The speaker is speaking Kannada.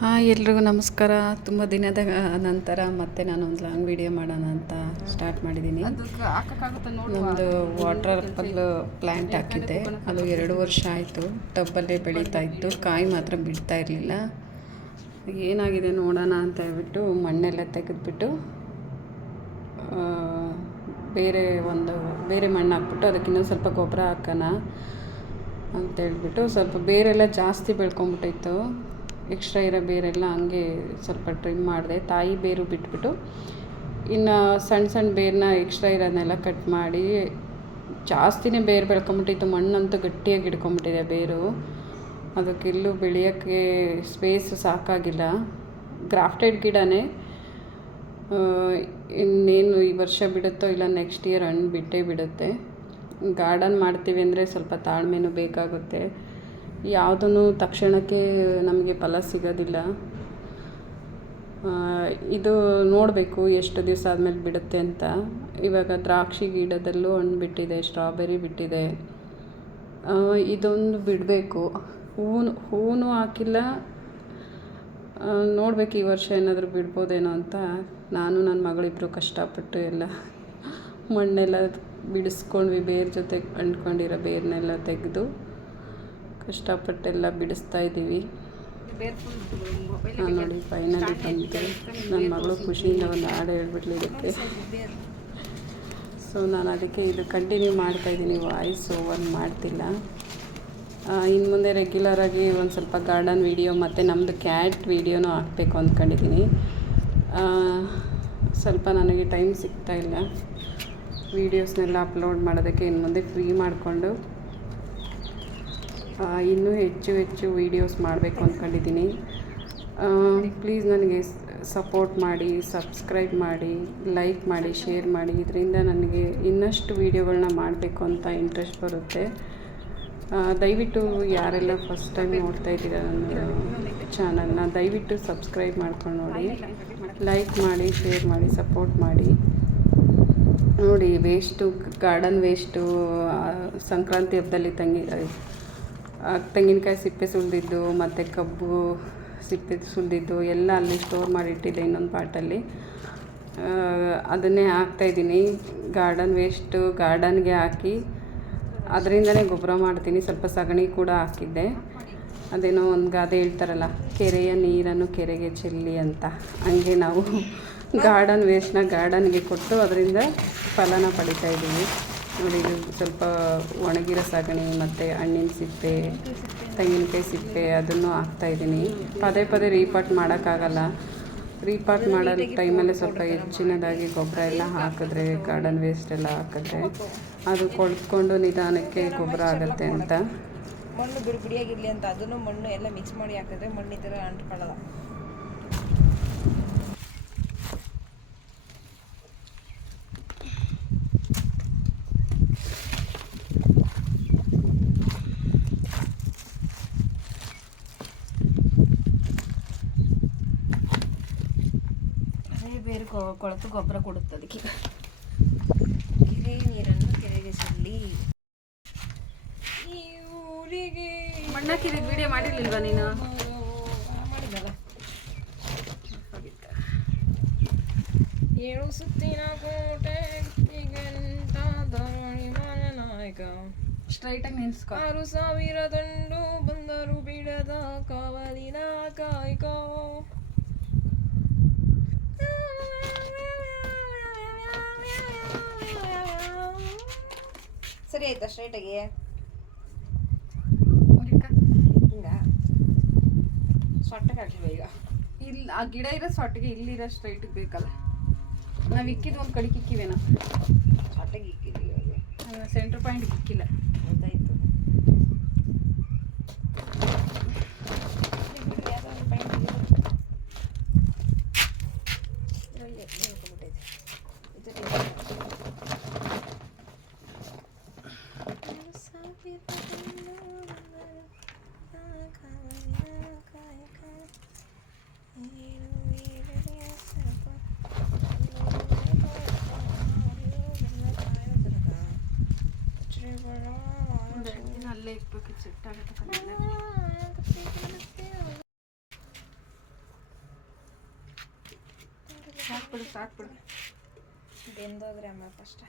ಹಾಯ್ ಎಲ್ರಿಗೂ ನಮಸ್ಕಾರ. ತುಂಬ ದಿನದ ನಂತರ ಮತ್ತೆ ನಾನು ಒಂದು ಲಾಂಗ್ ವಿಡಿಯೋ ಮಾಡೋಣ ಅಂತ ಸ್ಟಾರ್ಟ್ ಮಾಡಿದ್ದೀನಿ. ನಮ್ಮದು ವಾಟರ್ ಆ್ಯಪಲ್ ಪ್ಲ್ಯಾಂಟ್ ಹಾಕಿದ್ದೆ, ಅದು 2 ವರ್ಷ ಆಯಿತು. ಟಬ್ಬಲ್ಲೇ ಬೆಳೀತಾ ಇತ್ತು, ಕಾಯಿ ಮಾತ್ರ ಬಿಡ್ತಾ ಇರಲಿಲ್ಲ. ಏನಾಗಿದೆ ನೋಡೋಣ ಅಂತ ಹೇಳ್ಬಿಟ್ಟು ಮಣ್ಣೆಲ್ಲ ತೆಗೆದುಬಿಟ್ಟು ಬೇರೆ ಮಣ್ಣು ಹಾಕ್ಬಿಟ್ಟು ಅದಕ್ಕೆ ಇನ್ನೊಂದು ಸ್ವಲ್ಪ ಗೊಬ್ಬರ ಹಾಕೋಣ ಅಂತೇಳ್ಬಿಟ್ಟು ಸ್ವಲ್ಪ ಬೇರೆಲ್ಲ ಜಾಸ್ತಿ ಬೆಳ್ಕೊಂಬಿಟ್ಟಿತ್ತು. ಎಕ್ಸ್ಟ್ರಾ ಇರೋ ಬೇರೆಲ್ಲ ಹಂಗೆ ಸ್ವಲ್ಪ ಟ್ರಿಮ್ ಮಾಡಿದೆ. ತಾಯಿ ಬೇರು ಬಿಟ್ಬಿಟ್ಟು ಇನ್ನು ಸಣ್ಣ ಬೇರನ್ನ ಎಕ್ಸ್ಟ್ರಾ ಇರೋದನ್ನೆಲ್ಲ ಕಟ್ ಮಾಡಿ, ಜಾಸ್ತಿನೇ ಬೇರು ಬೆಳ್ಕೊಂಬಿಟ್ಟಿತ್ತು. ಮಣ್ಣಂತೂ ಗಟ್ಟಿಯಾಗಿ ಹಿಡ್ಕೊಂಬಿಟ್ಟಿದೆ ಬೇರು. ಅದಕ್ಕೆಲ್ಲೂ ಬೆಳೆಯೋಕ್ಕೆ ಸ್ಪೇಸ್ ಸಾಕಾಗಿಲ್ಲ. ಗ್ರಾಫ್ಟೆಡ್ ಗಿಡನೇ, ಇನ್ನೇನು ಈ ವರ್ಷ ಬಿಡುತ್ತೋ ಇಲ್ಲ ನೆಕ್ಸ್ಟ್ ಇಯರ್ ಹಣ್ಣು ಬಿಟ್ಟೇ ಬಿಡುತ್ತೆ. ಗಾರ್ಡನ್ ಮಾಡ್ತೀವಿ ಅಂದರೆ ಸ್ವಲ್ಪ ತಾಳ್ಮೆನೂ ಬೇಕಾಗುತ್ತೆ. ಯಾವುದೂ ತಕ್ಷಣಕ್ಕೆ ನಮಗೆ ಫಲ ಸಿಗೋದಿಲ್ಲ. ಇದು ನೋಡಬೇಕು ಎಷ್ಟು ದಿವಸ ಆದಮೇಲೆ ಬಿಡುತ್ತೆ ಅಂತ. ಇವಾಗ ದ್ರಾಕ್ಷಿ ಗಿಡದಲ್ಲೂ ಹಣ್ಣು ಬಿಟ್ಟಿದೆ, ಸ್ಟ್ರಾಬೆರಿ ಬಿಟ್ಟಿದೆ. ಇದೊಂದು ಬಿಡಬೇಕು. ಹೂವು ಹಾಕಿಲ್ಲ, ನೋಡಬೇಕು ಈ ವರ್ಷ ಏನಾದರೂ ಬಿಡ್ಬೋದೇನೋ ಅಂತ. ನಾನು ನನ್ನ ಮಗಳಿಬ್ಬರು ಕಷ್ಟಪಟ್ಟು ಎಲ್ಲ ಮಣ್ಣೆಲ್ಲ ಬಿಡಿಸ್ಕೊಂಡ್ವಿ. ಬೇರೆ ಜೊತೆ ಅಂಟ್ಕೊಂಡಿರೋ ಬೇರನ್ನೆಲ್ಲ ತೆಗೆದು ಕಷ್ಟಪಟ್ಟೆಲ್ಲ ಬಿಡಿಸ್ತಾ ಇದ್ದೀವಿ. ನೋಡಿ ಫೈನಲಿ ಬಂತು. ನನ್ನ ಮಗಳು ಖುಷಿಯಿಂದ ಒಂದು ಹಾಡು ಹೇಳ್ಬಿಟ್ಲು ಇದಕ್ಕೆ. ಸೊ ನಾನು ಅದಕ್ಕೆ ಇದು ಕಂಟಿನ್ಯೂ ಮಾಡ್ತಾಯಿದ್ದೀನಿ, ವಾಯ್ಸ್ ಓವರ್ ಮಾಡ್ತಿಲ್ಲ. ಇನ್ನು ಮುಂದೆ ರೆಗ್ಯುಲರಾಗಿ ಒಂದು ಸ್ವಲ್ಪ ಗಾರ್ಡನ್ ವೀಡಿಯೋ ಮತ್ತು ನಮ್ಮದು ಕ್ಯಾಟ್ ವೀಡಿಯೋನೂ ಹಾಕಬೇಕು ಅಂದ್ಕೊಂಡಿದ್ದೀನಿ. ಸ್ವಲ್ಪ ನನಗೆ ಟೈಮ್ ಸಿಗ್ತಾಯಿಲ್ಲ ವೀಡಿಯೋಸ್ನೆಲ್ಲ ಅಪ್ಲೋಡ್ ಮಾಡೋದಕ್ಕೆ. ಇನ್ನು ಮುಂದೆ ಫ್ರೀ ಮಾಡಿಕೊಂಡು ಇನ್ನೂ ಹೆಚ್ಚು ವೀಡಿಯೋಸ್ ಮಾಡಬೇಕು ಅಂದ್ಕೊಂಡಿದ್ದೀನಿ. ಪ್ಲೀಸ್ ನನಗೆ ಸಪೋರ್ಟ್ ಮಾಡಿ, ಸಬ್ಸ್ಕ್ರೈಬ್ ಮಾಡಿ, ಲೈಕ್ ಮಾಡಿ, ಶೇರ್ ಮಾಡಿ. ಇದರಿಂದ ನನಗೆ ಇನ್ನಷ್ಟು ವೀಡಿಯೋಗಳನ್ನ ಮಾಡಬೇಕು ಅಂತ ಇಂಟ್ರೆಸ್ಟ್ ಬರುತ್ತೆ. ದಯವಿಟ್ಟು ಯಾರೆಲ್ಲ ಫಸ್ಟ್ ಟೈಮ್ ನೋಡ್ತಾ ಇದ್ದೀರಾ ನನ್ನ ಚಾನಲ್ನ, ದಯವಿಟ್ಟು ಸಬ್ಸ್ಕ್ರೈಬ್ ಮಾಡ್ಕೊಂಡು ನೋಡಿ, ಲೈಕ್ ಮಾಡಿ, ಶೇರ್ ಮಾಡಿ, ಸಪೋರ್ಟ್ ಮಾಡಿ. ನೋಡಿ ಗಾರ್ಡನ್ ವೇಸ್ಟು ಸಂಕ್ರಾಂತಿ ಹಬ್ಬದಲ್ಲಿ ತೆಂಗಿನಕಾಯಿ ಸಿಪ್ಪೆ ಸುಲಿದಿದ್ದು ಮತ್ತು ಕಬ್ಬು ಸಿಪ್ಪೆ ಸುಲಿದಿದ್ದು ಎಲ್ಲ ಅಲ್ಲಿ ಸ್ಟೋರ್ ಮಾಡಿಟ್ಟಿದ್ದೆ ಇನ್ನೊಂದು ಪಾಟಲ್ಲಿ. ಅದನ್ನೇ ಹಾಕ್ತಾಯಿದ್ದೀನಿ. ಗಾರ್ಡನ್ ವೇಸ್ಟು ಗಾರ್ಡನ್ಗೆ ಹಾಕಿ ಅದರಿಂದನೇ ಗೊಬ್ಬರ ಮಾಡ್ತೀನಿ. ಸ್ವಲ್ಪ ಸಗಣಿ ಕೂಡ ಹಾಕಿದ್ದೆ. ಅದೇನೋ ಒಂದು ಗಾದೆ ಹೇಳ್ತಾರಲ್ಲ, ಕೆರೆಯ ನೀರನ್ನು ಕೆರೆಗೆ ಚೆಲ್ಲಿ ಅಂತ. ಹಂಗೆ ನಾವು ಗಾರ್ಡನ್ ವೇಸ್ಟ್ನ ಗಾರ್ಡನ್ಗೆ ಕೊಟ್ಟು ಅದರಿಂದ ಫಲನ ಪಡಿತಾ ಇದ್ದೀವಿ. ನೋಡಿ, ಇದು ಸ್ವಲ್ಪ ಒಣಗಿರೋ ಸಗಣಿ ಮತ್ತು ಹಣ್ಣಿನ ಸಿಪ್ಪೆ, ತೆಂಗಿನಕಾಯಿ ಸಿಪ್ಪೆ ಅದನ್ನು ಹಾಕ್ತಾಯಿದ್ದೀನಿ. ಪದೇ ರೀಪಾಟ್ ಮಾಡೋಕ್ಕಾಗಲ್ಲ. ರೀಪಾಟ್ ಮಾಡೋ ಟೈಮಲ್ಲಿ ಸ್ವಲ್ಪ ಹೆಚ್ಚಿನದಾಗಿ ಗೊಬ್ಬರ ಎಲ್ಲ ಹಾಕಿದ್ರೆ, ಗಾರ್ಡನ್ ವೇಸ್ಟ್ ಎಲ್ಲ ಹಾಕಿದ್ರೆ ಅದು ಕೊಳ್ತ್ಕೊಂಡು ನಿಧಾನಕ್ಕೆ ಗೊಬ್ಬರ ಆಗುತ್ತೆ ಅಂತ. ಮಣ್ಣು ಬಿಡಿಯಾಗಿರಲಿ ಅಂತ ಅದನ್ನು ಮಣ್ಣು ಎಲ್ಲ ಮಿಕ್ಸ್ ಮಾಡಿ ಹಾಕಿದ್ರೆ ಮಣ್ಣು ಈ ಥರ ಅಂಟ್ಕೊಳ್ಳಲ್ಲ. ಬೇರೆ ಕೊಳೆತು ಗೊಬ್ಬರ ಕೊಡುತ್ತೆ ಅದಕ್ಕೆ. ಕೆರೆ ನೀರನ್ನು ಕೆರೆಗೆ ಚೆಲ್ಲಿ. ಈ ಊರಿಗೆ ಮಣ್ಣಾಕಿದ ವಿಡಿಯೋ ಮಾಡಿರ್ಲಿಲ್ವಾ ನೀನು? ಮಾಡಿದಲ್ಲ. 7 ಸುತ್ತಿನ ಕೋಟೆ ನಾಯಕ ಸ್ಟ್ರೈಟಾಗಿ ನಿಲ್ಸ್ಕೊ. 6,000 ದಂಡು ಬಂದರು ಬಿಡದ ಕಾವಲಿನ ಕಾಯ್ಕ. ಸರಿ ಆಯ್ತಾ ಸ್ಟ್ರೈಟಾಗಿ? ಹಿಂಗ ಸೊಟ್ಟಗೆ ಹಾಕಿಲ್ವ ಈಗ? ಇಲ್ಲಿ ಆ ಗಿಡ ಇರೋ ಸೊಟ್ಟಿಗೆ ಇಲ್ಲಿರೋ ಸ್ಟ್ರೈಟಿಗೆ ಬೇಕಲ್ಲ. ನಾವು ಇಕ್ಕಿದ್ದು ಒಂದು ಕಡೆಗೆ ಇಕ್ಕಿವೇನೋ, ಸೊಟ್ಟಗೆ ಇಕ್ಕಿದ್ದೀವಿ. ಸೆಂಟ್ರ್ ಪಾಯಿಂಟ್ಗೆ ಇಕ್ಕಿಲ್ಲ. ಗೊತ್ತಾಯ್ತು. ಅಲ್ಲೇ ಇಕ್ಬೇಕು, ಸೆಟ್ ಆಗುತ್ತೆ. ಸಾಕ್ಬಿಡು ಬೆಂದೋದ್ರೆ ಆಮೇಲೆ ಕಷ್ಟ.